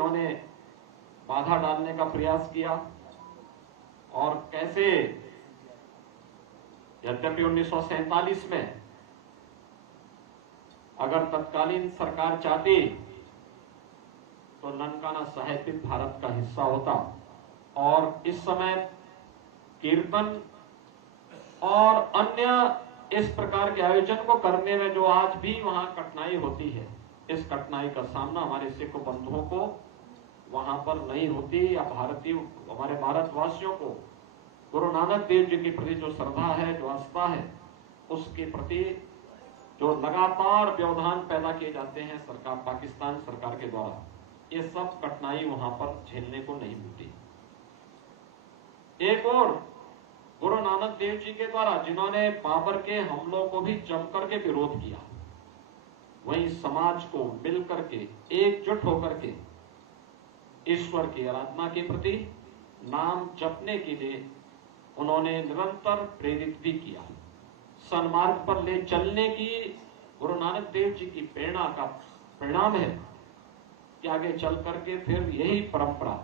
इन्होंने बाधा डालने का प्रयास किया और कैसे यद्यपि 1947 में अगर तत्कालीन सरकार चाहती तो ननकाना साहिब भी भारत का हिस्सा होता और इस समय कीर्तन और अन्य इस प्रकार के आयोजन को करने में जो आज भी वहां कठिनाई होती है, इस कठिनाई का सामना हमारे सिख बंधुओं को वहां पर नहीं होती या भारतीय हमारे भारतवासियों को गुरु नानक देव जी के प्रति जो श्रद्धा है, जो आस्था है, उसके प्रति जो लगातार व्यवधान पैदा किए जाते हैं सरकार, पाकिस्तान सरकार के द्वारा, ये सब कठिनाई वहां पर झेलने को नहीं मिलती। एक और गुरु नानक देव जी के द्वारा जिन्होंने बाबर के हमलों को भी जमकर के विरोध किया, वहीं समाज को मिलकर के एकजुट होकर के ईश्वर की आराधना के प्रति नाम जपने के लिए उन्होंने निरंतर प्रेरित भी किया। सन्मार्ग पर ले चलने की गुरु नानक देव जी की प्रेरणा का परिणाम है कि आगे चल करके फिर यही परंपरा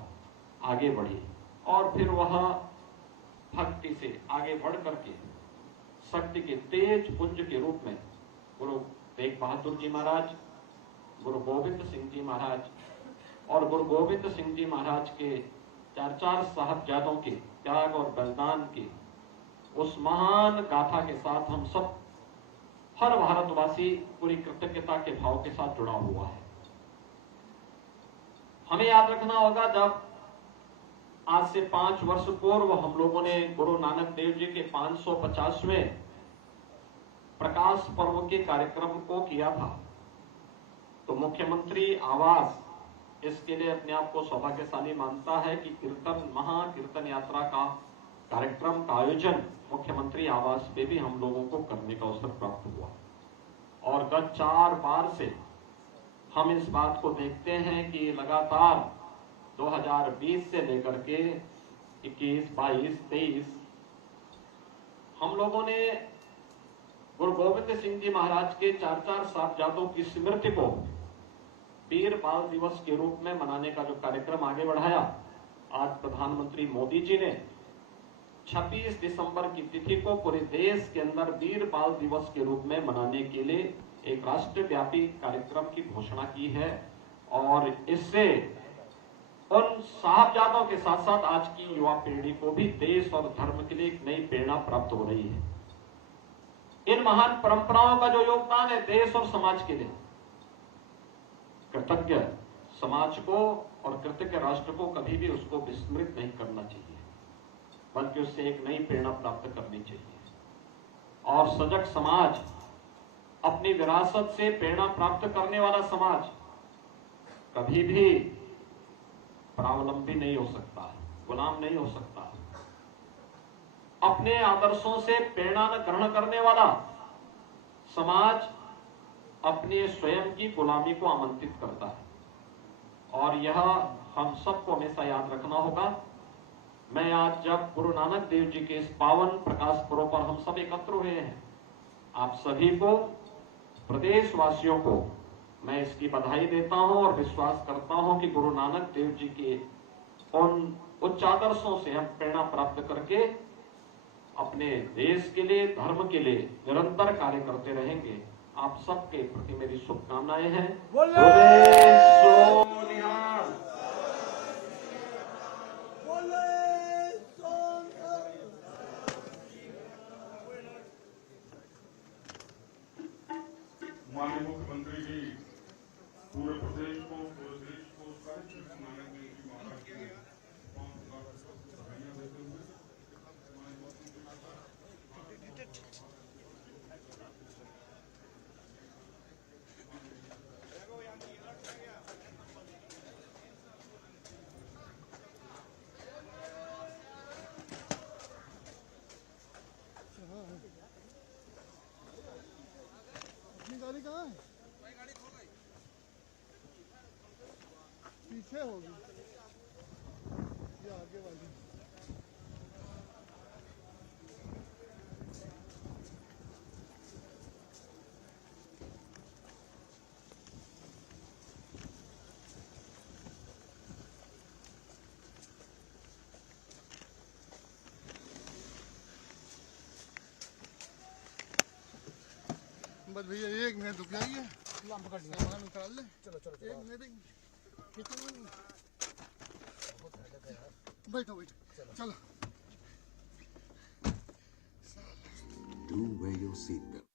आगे बढ़ी और फिर वह भक्ति से आगे बढ़ करके शक्ति के तेज पुंज के रूप में गुरु तेग बहादुर जी महाराज, गुरु गोविंद सिंह जी महाराज और गुरु गोविंद सिंह जी महाराज के चार साहबजादों के त्याग और बलिदान की उस महान गाथा के साथ हम सब हर भारतवासी पूरी कृतज्ञता के भाव के साथ जुड़ा हुआ है। हमें याद रखना होगा, जब आज से 5 वर्ष पूर्व हम लोगों ने गुरु नानक देव जी के 550वें प्रकाश पर्व के कार्यक्रम को किया था, तो मुख्यमंत्री आवास इसके लिए अपने आप को सौभाग्यशाली मानता है कि महाकीर्तन यात्रा का कार्यक्रम का आयोजन मुख्यमंत्री आवास पे भी हम लोगों को करने का अवसर प्राप्त हुआ और गत 4 बार से हम इस बात को देखते हैं कि लगातार 2020 से लेकर के 21, 22, 23 हम लोगों ने गुरु गोविंद सिंह जी महाराज के 4 साहबजादों की स्मृति को वीर बाल दिवस के रूप में मनाने का जो कार्यक्रम आगे बढ़ाया। आज प्रधानमंत्री मोदी जी ने 26 दिसंबर की तिथि को पूरे देश के अंदर वीर बाल दिवस के रूप में मनाने के लिए एक राष्ट्रव्यापी कार्यक्रम की घोषणा की है और इससे उन साहबजादों के साथ साथ आज की युवा पीढ़ी को भी देश और धर्म के लिए एक नई प्रेरणा प्राप्त हो रही है। इन महान परंपराओं का जो योगदान है देश और समाज के लिए, कृतज्ञ समाज को और कृतज्ञ राष्ट्र को कभी भी उसको विस्मृत नहीं करना चाहिए, बल्कि उससे एक नई प्रेरणा प्राप्त करनी चाहिए। और सजग समाज, अपनी विरासत से प्रेरणा प्राप्त करने वाला समाज कभी भी परावलंबी नहीं हो सकता, गुलाम नहीं हो सकता। अपने आदर्शों से प्रेरणा न ग्रहण करने वाला समाज अपने स्वयं की गुलामी को आमंत्रित करता है और यह हम सबको हमेशा याद रखना होगा। मैं आज जब गुरु नानक देव जी के इस पावन प्रकाश पर्व पर हम सब एकत्र हुए हैं, आप सभी को, प्रदेशवासियों को मैं इसकी बधाई देता हूं और विश्वास करता हूं कि गुरु नानक देव जी के उन उच्च आदर्शों से हम प्रेरणा प्राप्त करके अपने देश के लिए, धर्म के लिए निरंतर कार्य करते रहेंगे। आप सबके प्रति मेरी शुभकामनाएं हैं। माननीय मुख्यमंत्री जी पूरे प्रदेश को, पूरे देश को सारे नानक देव जी महाराज को 5 लाख बधाइयां देते हुए गाड़ी कहाँ है? पीछे होगी ये आगे वाली। बस भैया 1 मिनट रुक जाइए, सामान निकाल ले। चलो चलो 1 मिनट बैठो बैठो चलो। Do wear your seatbelt.